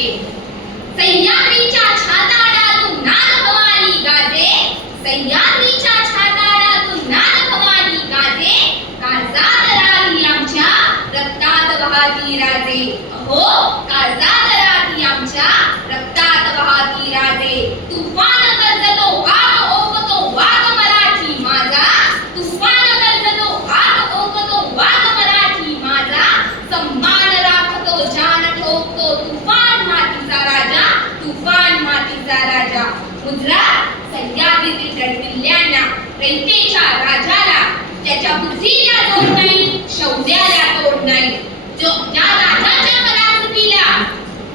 म्हणते. सह्याद्रीच्या छाताडातून नाद भवानी गाजे, सह्याद्रीच्या छाताडातून नाद भवानी गाजे, काळजात राही आमच्या रक्तात वाहती राजे. अहो काळजात राही आमच्या रक्तात वाहती राजे. तुफान गरजतो आग ओकतो वाघ मराठी माझा, तुफान गरजतो आग ओकतो वाघ मराठी माझा, सम्मान राखतो जान ठोकतो तुफान मातीचा राजा, तुफान मातीचा राजा. मुद्रा सह्याद्रीतील गडकिल्ल्यांना, रयतेच्या राजाला, त्याच्या बुद्धीला तोड नाही, शौर्याला तोड नाही. ज्या राजाच्या कलाकृतीला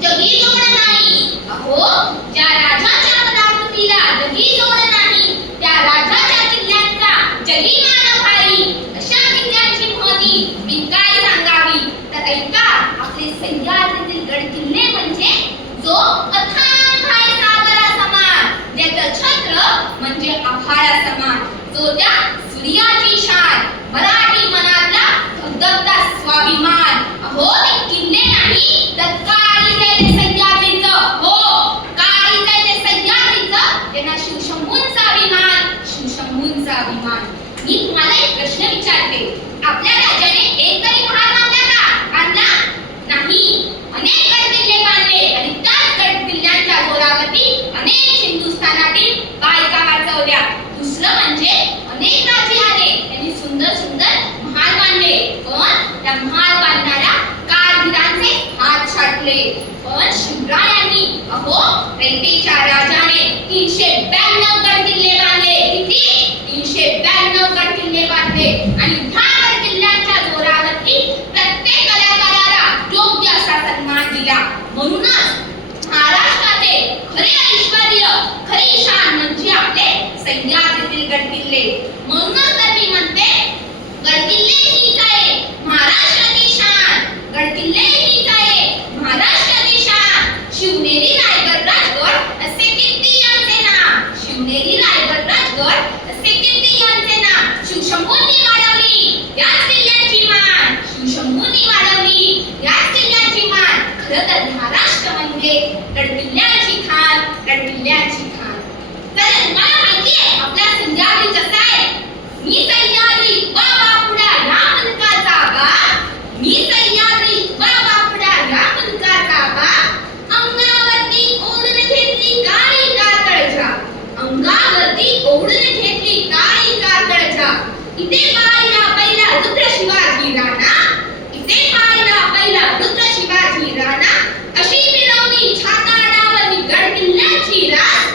जगी जोड नाही, अहो ज्या राजाच्या कलाकृतीला जगी जोड नाही, त्या राजाच्या किल्ल्यांचा जगी मान भाई. अशा किल्ल्यांची महती मी काय सांगावी. तर ऐका, आपले सह्याद्रीतील गडकिल्ले म्हणजे जो अथांग आहे सागरा समान, ज्याचं छत्र म्हणजे आभाळा समान, जो त्या सूर्याची शान, मराठी मनातला धगधगता स्वाभिमान. अहो ते किल्ले नाही तर काळीज आहे ते सह्याद्रीचं. हो काळीज आहे ते सह्याद्रीचं, त्यांना शिवशंभूंचा अभिमान, शिवशंभूंचा अभिमान. मी तुम्हाला एक प्रश्न विचारते, आपल्या राजाने एक तरी महाल बांधला का? बांधला नाही. अनेक गडकिल्ले बांधले आणि त्याच गडकिल्ल्यांच्या जोरावरती अनेक हिंदुस्थानातील बायका वाचवल्या. दुसरं म्हणजे अनेक राजे आले, त्यांनी सुंदर सुंदर महाल बांधले, पण त्या महाल बांधणाऱ्या कारगिरांचे हात छाटले. पण शिवरायांनी, अहो रयतेच्या राजाने 392 गडकिल्ले बांधले. किती? 392 गडकिल्ले बांधले. आणि ह्या गडकिल्ल्यांच्या जोरावरती प्रत्येक कलाकाराला योग्य असा सन्मान दिला. म्हणूनच महाराष्ट्राचे खरे ऐश्वर्य, खरी शान म्हणजे आपले सह्याद्रीतील गडकिल्ले. म्हणूनच तर मी म्हणते, गडकिल्ले हीच आहे महाराष्ट्राची शान, गडकिल्ले हीच आहे महाराष्ट्राची शान. शिवनेरी, रायगड, राजगड असे किती यांचे नाव, शिवनेरी, रायगड, राजगड असे किती यांचे नाव. शिवशंभूंनी वाढवली याच किल्ल्यांची मान, शिवशंभूंनी वाढवली याच किल्ल्यांची मान. खरं तर महाराष्ट्र म्हणजे गडकिल्ल्यांची खान, गडकिल्ल्यांची खान. तर तुम्हाला माहिती आहे आपला सह्याद्री कसा आहे. मी सह्याद्री बापुडा या मुलकाचा बा, मी सह्याद्री बापुडा या मुलकाचा बा, अंगावरती ओढून घेतली काळी कातळझा, अंगावरती ओढून घेतली काळी कातळझा. इथे पाहिला पहिला रुद्र शिवाजी राणा, इथे पाहिला पहिला रुद्र शिवाजी राणा. अशी मिरवली छाताडावरली गडकिल्ल्यांची रास,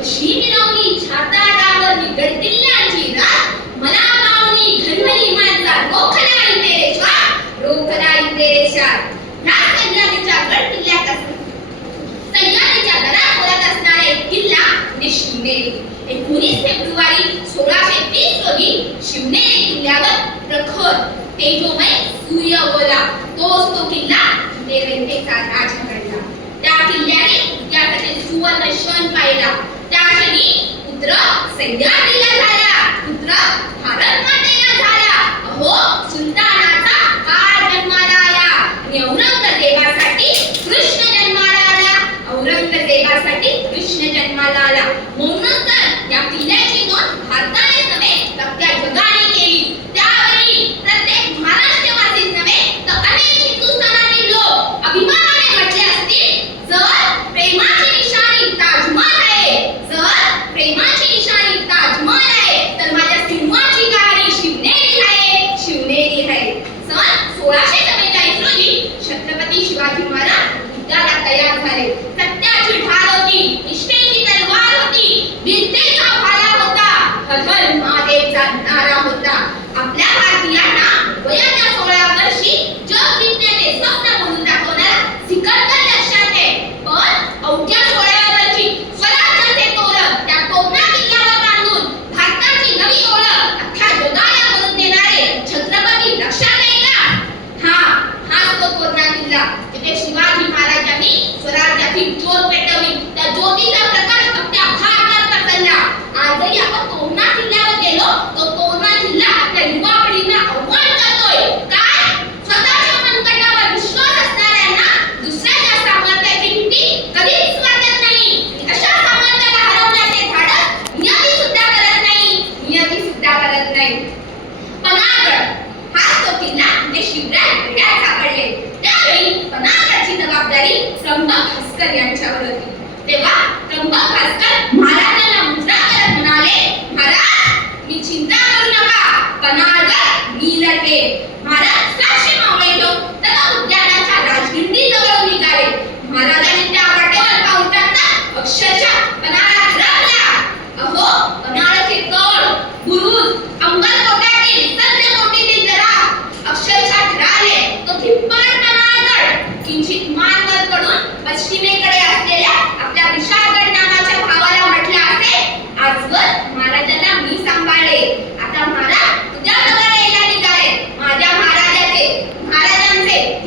अशी मिरवली छाताडावरली गडकिल्ल्यांची रास. मला पाहुणी घनघनी माणसा रोखलाई तेरे श्वास, रोखलाई तेरे श्वास. ह्या सह्याद्रीच्या गडकिल्ल्यात सह्याद्रीच्या गडाखोऱ्यात असणारा एक किल्ला म्हणजे शिवनेरी. 19 फेब्रुवारी 1630 रोजी शिवनेरी किल्ल्यावर प्रखर तेजोमय सूर्य उगवला. तोच तो किल्ला जिथे रयतेचा राजा घडला. त्या किल्ल्याने त्यासाठी सुवर्ण क्षण पाहिला. त्या क्षणी पुत्र सह्याद्रीला झाला, पुत्र भारत मातेला झाला. अहो सुलतानाचा काळ जन्माला आला आणि औरंगजेबासाठी कृष्ण जन्माला आला, औरंगजेबासाठी कृष्ण जन्माला आला. म्हणूनच तर या किल्ल्याची नोंद भारताने नव्हे तर त्या जगाने केली. त्यावेळी प्रत्येक महाराष्ट्रवासीच नव्हे तर अनेक हिंदुस्थानातील लोक अभिमानाने म्हटले असतील, जर प्रेमाची निशाणी ताजमहल आहे, जर प्रेमाची निशाणी ताजमहल आहे, तर माझ्या सिंहाची गाडी शिवनेरी आहे, शिवनेरी आहे. सन 1644 रोजी छत्रपती शिवाजी महाराज युद्धाला तयार झाले. सत्याची ढाल होती, निष्ठेची तलवार होती, वीरतेचा भाला होता, हर हर महादेवचा त्र्यंबक भास्कर यांच्यावर होती. तेव्हा त्र्यंबक भास्कर महाराजांना मुजरा करत म्हणाले, महाराज मी चिंता करू नका, पन्हाळगड मी लढेन. महाराज साक्षी मावळे घेऊन तलाव उद्यानाच्या राजगिंडी जवळ निघाले. महाराजांनी त्या वाटेवर पाऊल टाकता अक्षरशः पन्हाळा हरवला. अहो पन्हाळ्याचे तोड बुरुज अंबरकोटातील सज्ज कोटीतील जरा अक्षरशः ठराले. तो धिप्पाड पन्हाळगड किंचित मानवर कडून पश्चिमेकडे असलेल्या आपल्या विशाळगड नावाच्या भावाला म्हटलं असे, आजवर महाराजांना मी सांभाळले. आता महाराज उद्या जवळ यायला निघाले. माझ्या महाराजांचे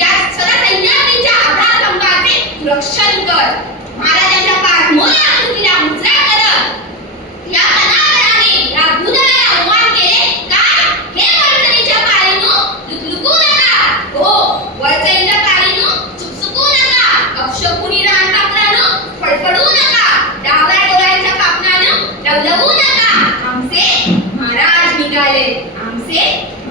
या सगळ्या सैन्याच्या आधार स्तंभाचे रक्षण कर. महाराजांच्या पाठमोऱ्या आकृतीला मुजरा करत या पन्हाळगडाने या भूदलाला आव्हान केले, काय हे वळचणीच्या पायीनो लुकलुकू नका. हो वळचणीच्या पायीनो चुकचुकू नका. अपशकुनी रानपात्रानो फडफडू नका. डाव्या डोळ्याच्या पापणानो लवलवू नका. आमचे महाराज निघाले, आमचे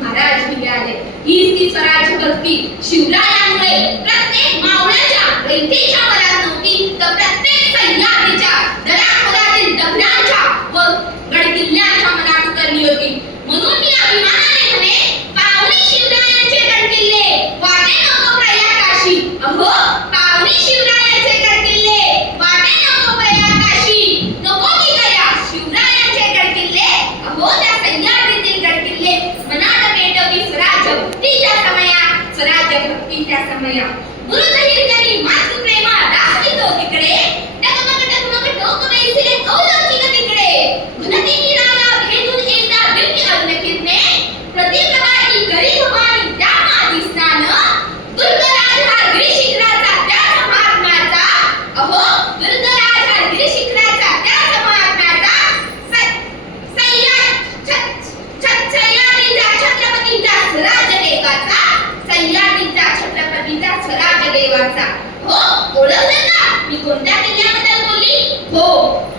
महाराज निघाले. हीच ती स्वराज्य भक्ती शिवरायांमुळे प्रत्येक मावळ्याच्या रयतेच्या मनात नव्हती, तर प्रत्येक सह्याद्रीच्या दऱ्याखोऱ्यातील दगडांच्या व गडकिल्ल्यांच्या मनात उतरली होती. म्हणून मी अभिमानाने म्हणे, पावनी शिवरायांचे गडकिल्ले वाटे नको प्रयाकाशी. अहो पावनी शिवरायांचे गडकिल्ले वाटे नको प्रयाकाशी. नको की गया शिवरायांचे गडकिल्ले. अहो त्या सह्याद्रीतील गडकिल्ले मनात पेटवली स्वराज्य भक्तीच्या समयात, स्वराज्य भक्तीच्या समयात. गुरुजहीर त्यांनी मातृप्रेमा दाखवितो तिकडे, टकमक डोक बैसिले कौलौकिक तिकडे. घनती मीराला भेटून एकदा बिंकी अरुणकितने, प्रतिप्रभाती गरीब भवानी त्या मादी स्नान. दुर्गराज हा गिरिशिखराचा त्याच महात्म्याचा. अहो दुर्गराज हा गिरिशिखराचा त्याच महात्म्याचा. सह्याद्रीचा छत्रपतींचा स्वराज्य देवाचा. सह्याद्रीचा छत्रपतींचा स्वराज्य देवाचा. हो ओळखलं का मी कोणत्या किल्ल्याबद्दल बोलली? हो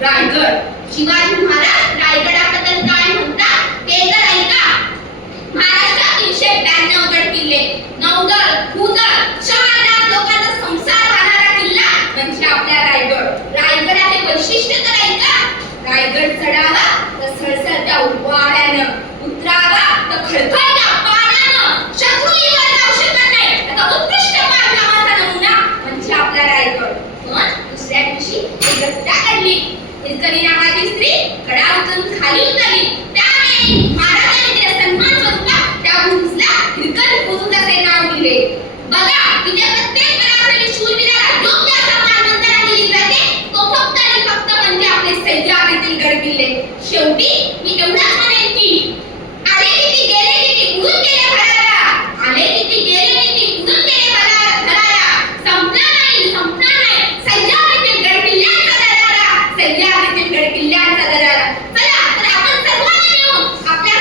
रायगड. शिवाजी महाराज रायगडाबद्दल काय म्हणतात ते तर ऐका. महाराष्ट्रात 392 गड किल्ले, नौदल भूदल 4 लाख लोकांचा संसार वाहणारा किल्ला म्हणजे आपला रायगड. रायगडाचे वैशिष्ट्य तर ऐका. रायगड चढावा तर सळसळत्या वाऱ्यानं, उतरावा तर खळखळत्या पाण्यानं, शत्रूवर जाऊ शकत नाही आता उत्कृष्ट पराक्रमाचा नमुना म्हणजे आपला रायगड. पण दुसऱ्या दिवशी एक घटना घडली. हिरकणी नावाची स्त्री गडावरून खाली उतरली. त्यावेळी महाराजांनी तिला सन्मान स्वरूपात त्या बुरुजला हिरकणी बुरुज असे नाव दिले. बघा तिथे प्रत्येक पराक्रमी शूरवीराला योग्य असा मानवंदना दिली जाते. तो फक्त आणि फक्त म्हणजे आपले सह्याद्रीतील गड किल्ले. शेवटी मी एवढाच म्हणेन की आले किती गेले किती उडून गेले भरारा. आले किती गेले किती उडून गेले भरारा. संपणार नाही सह्याद्रीतील गड किल्ल्यांचा दरारा. सह्याद्रीतील गड किल्ल्यांचा दरारा. चला तर आपण सर्वांनी मिळून आपल्या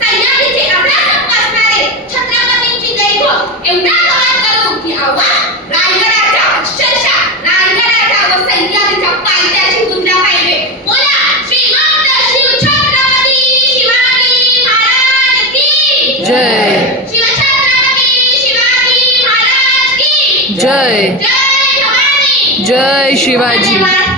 सह्याद्रीचे अभ्यासक असणारे छत्रपतींची जयघोष एवढा आवाज करू की आवाज रायगडाच्या अक्षरशः रायगडाच्या व सह्याद्रीच्या पायथ्याशी गुंजला पाहिजे. बोला श्रीमंत शिव छत्रपती शिवाजी महाराज की जय. शिवछत्रपती शिवाजी महाराज की जय. जय भवानी. जय शिवाजी. धन्यवाद.